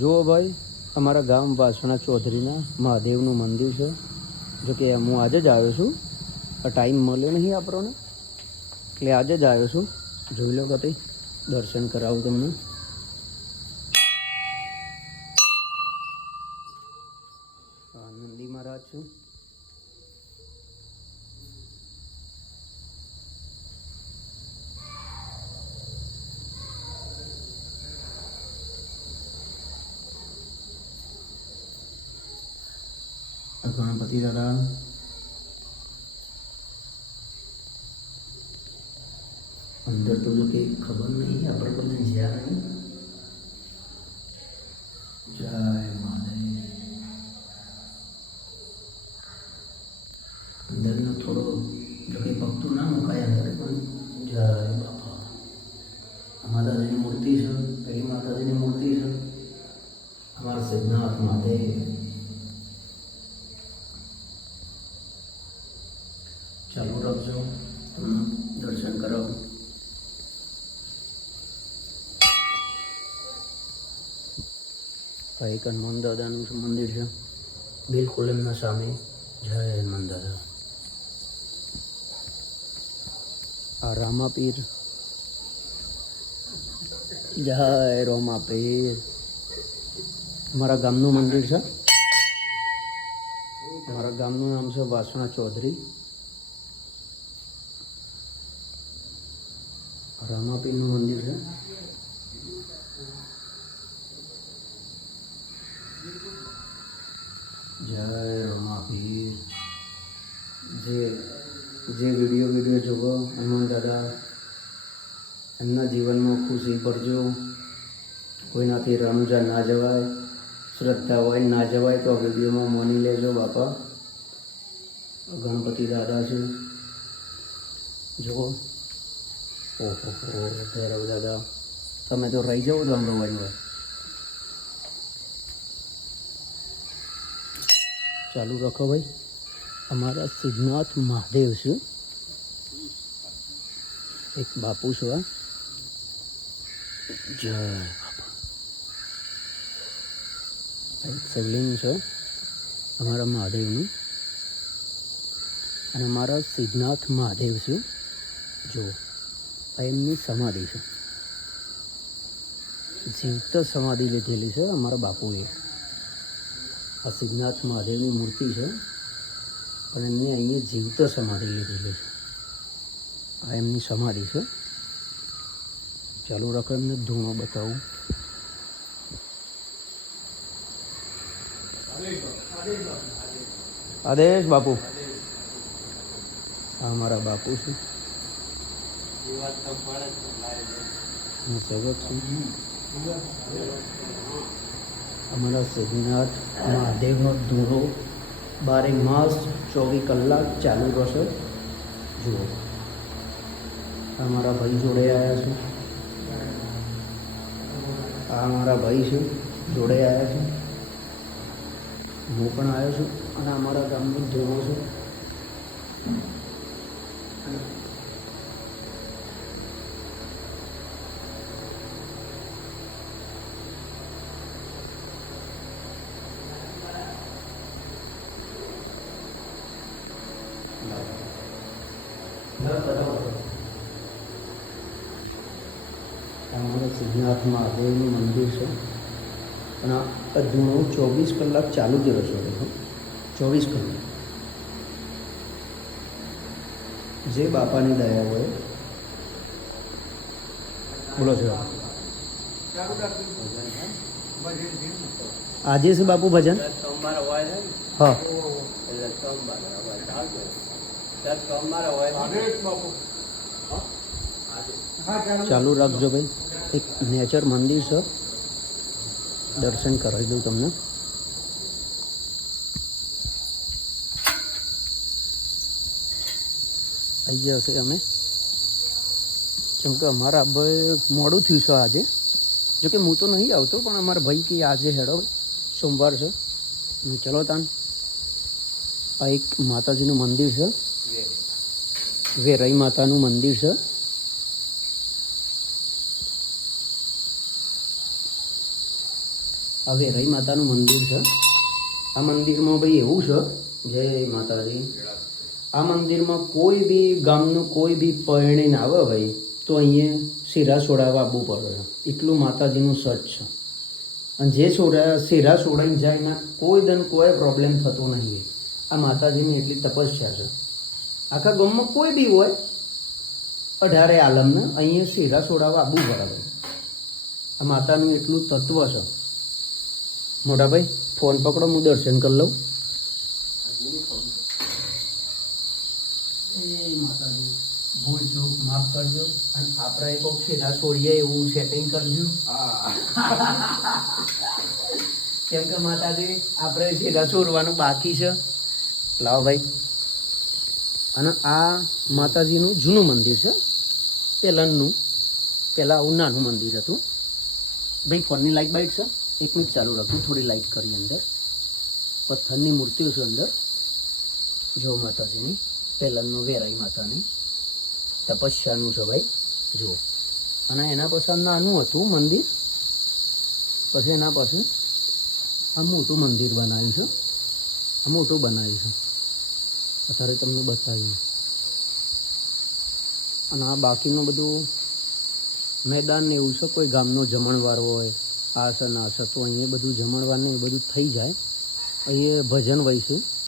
જુઓ ભાઈ, અમારા ગામ વાસણા ચૌધરીના મહાદેવનું મંદિર છે. જો કે હું આજે જ આવ્યો છું, ટાઈમ મળ્યો નહીં આપણને, એટલે આજે જ આવ્યો છું. જોઈ લો કે દર્શન કરાવું તમને. નંદી મહારાજ છું. ગણપતિ દાદા, અંદર તો જો કે ખબર નહીં, આપણે બધાને જ્યાં નહીં. જય મહાદેવ. અંદરનો થોડો જો કે ભક્તો ના મુકાય અંદર, પણ જય બાપા. માતાજીની મૂર્તિ છે, પેલી માતાજીની મૂર્તિ છે, અમારા સિદ્ધનાથ મહાદેવ. ચાલુ રાખજો, તમને દર્શન કરાવું. આ એક હનુમાન દાદાનું મંદિર છે, બિલકુલ એમના સામે. જય હનુમાન દાદા. આ રામાપીર, જય રોમાપીર. અમારા ગામનું મંદિર છે. અમારા ગામનું નામ છે વાસણા ચૌધરી. રામાપીરનું મંદિર છે. જય રામાપીર. જે વિડીયો જોવો હનુમાન દાદા, એમના જીવનમાં ખુશી ભરજો. કોઈનાથી રમજા ના જવાય, શ્રદ્ધા હોય ના જવાય તો વિડીયોમાં માની લેજો. બાપા ગણપતિ દાદા છે, જુઓ. ઓહો ભૈરવ દાદા, તમે તો રહી જાઓ તો અમરોવાડી હોય. ચાલુ રાખો ભાઈ. અમારા સિદ્ધનાથ મહાદેવ છે. એક બાપુ છે. જય બાપા. એક શિવલિંગ છે અમારા મહાદેવનું, અને અમારા સિદ્ધનાથ મહાદેવ છે. જુઓ, આ એમની સમાધિ છે, જીવત સમાધિ લીધેલી છે અમારા બાપુએ. આ સિદ્ધનાથ મહાદેવની મૂર્તિ છે, પણ એમને અહીંયા જીવત સમાધિ લીધેલી છે. આ એમની સમાધિ છે. ચાલુ રાખો, એમને ધૂણો બતાવું. આદેશ બાપુ. આ અમારા બાપુ છે. અમારા સિદ્ધનાથ મહાદેવનો ધૂળો 12 માસ 24 કલાક ચાલુ રહેશે. જુઓ, અમારા ભાઈ જોડે આવ્યા છે. આ અમારા ભાઈ છે, જોડે આવ્યા છે. હું પણ આવ્યો છું, અને અમારા ગામનો ધૂળો છે. અમારા સિદ્ધનાથ મહાદેવનું મંદિર છે, અને આ ધૂણો 24 કલાક ચાલુ જ રહેશે. 24 કલાક. જે બાપાની દયા હોય. બોલો છો. આજે છે બાપુ ભજન? હા, ચાલુ રાખજો ભાઈ. એક નેચર મંદિર છે, દર્શન કરાવી દઉં તમને. આવી ગયા હશે અમે, કેમ કે અમારા ભાઈ મોડું થયું છે આજે. જોકે હું તો નહીં આવતો, પણ અમારા ભાઈ કે આજે હેડો, સોમવાર છે. ચલો તાન. આ એક માતાજીનું મંદિર છે, વેરાઈ માતાનું મંદિર છે. આ વેરાઈ માતાનું મંદિર છે. આ મંદિરમાં ભાઈ એવું છે, જય માતાજી, આ મંદિરમાં કોઈ બી ગામનું કોઈ બી પરણીને આવે ભાઈ તો અહીંયા શેરા છોડાવવા આવવું પડે. એટલું માતાજીનું સચ છે. અને જે શેરા છોડાઈને જાય એના કોઈ દન કોઈ પ્રોબ્લેમ થતો નહીં. આ માતાજીની એટલી તપસ્યા છે. આખા ગામમાં કોઈ બી હોય 18 આલમને અહીંયા શેરા છોડાવવા આવવું પડે ભાઈ. આ માતાનું એટલું તત્વ છે. મોટા ભાઈ ફોન પકડો, હું દર્શન કરી લઉં. એ માતાજી ભૂલ ચૂક માફ કરજો. અને આપણે કોઈક શેરા છોડીએ એવું સેટિંગ કરજો. કેમ કે માતાજી આપણે શેરા છોડવાનું બાકી છે. લાવો ભાઈ. અને આ માતાજીનું જૂનું મંદિર છે, પહેલાંનું. પહેલાં આવું નાનું મંદિર હતું. ભાઈ ફોનની લાઇટ બાઇટ છે, 1 મિનિટ ચાલુ રાખું, થોડી લાઇટ કરી. અંદર પથ્થરની મૂર્તિઓ છે. અંદર જો માતાજીની પહેલાંનું વેરાઈ માતાની તપસ્યાનું છે ભાઈ, જુઓ. અને એના પછી નાનું હતું મંદિર, પછી એના પછી આ મોટું મંદિર બનાવ્યું છે. આ મોટું બનાવ્યું છે, અત્યારે તમને બતાવ્યું. અને આ બાકીનું બધું મેદાન ને એવું છે. કોઈ ગામનો જમણવાર હોય, આ છે ના છે, તો અહીંયા બધું જમણવાર ને એ બધું થઈ જાય. અહીંયા ભજન હોય છે.